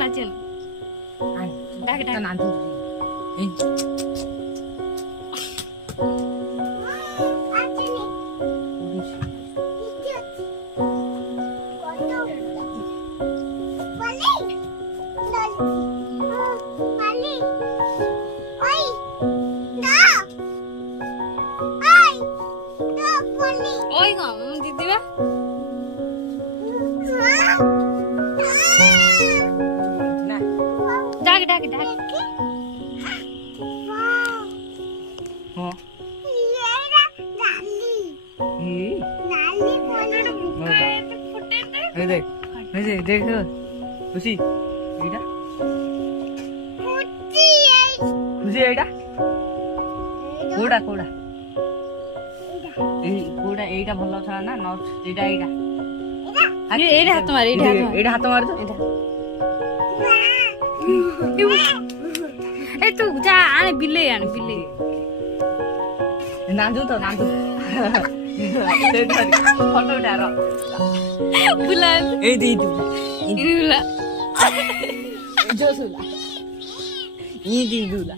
বাজেন ডাকে ডাকে ওই গো দিদি বা ডাকে ডাকে ডাকে দেখ খুশি এইটা খুশি এইটা কোটা কোটা কোটা এইটা ଭଲ ଥିଲା ନା ନଟ୍ এইটা এইটা এইটা হাত মার এইটা হাତ মার তো এই তো যা আনে বিলে নান্দু তো নান্দু ফটো উঠার বুলা এই দি বুলা জোসুলা ই দি দুলা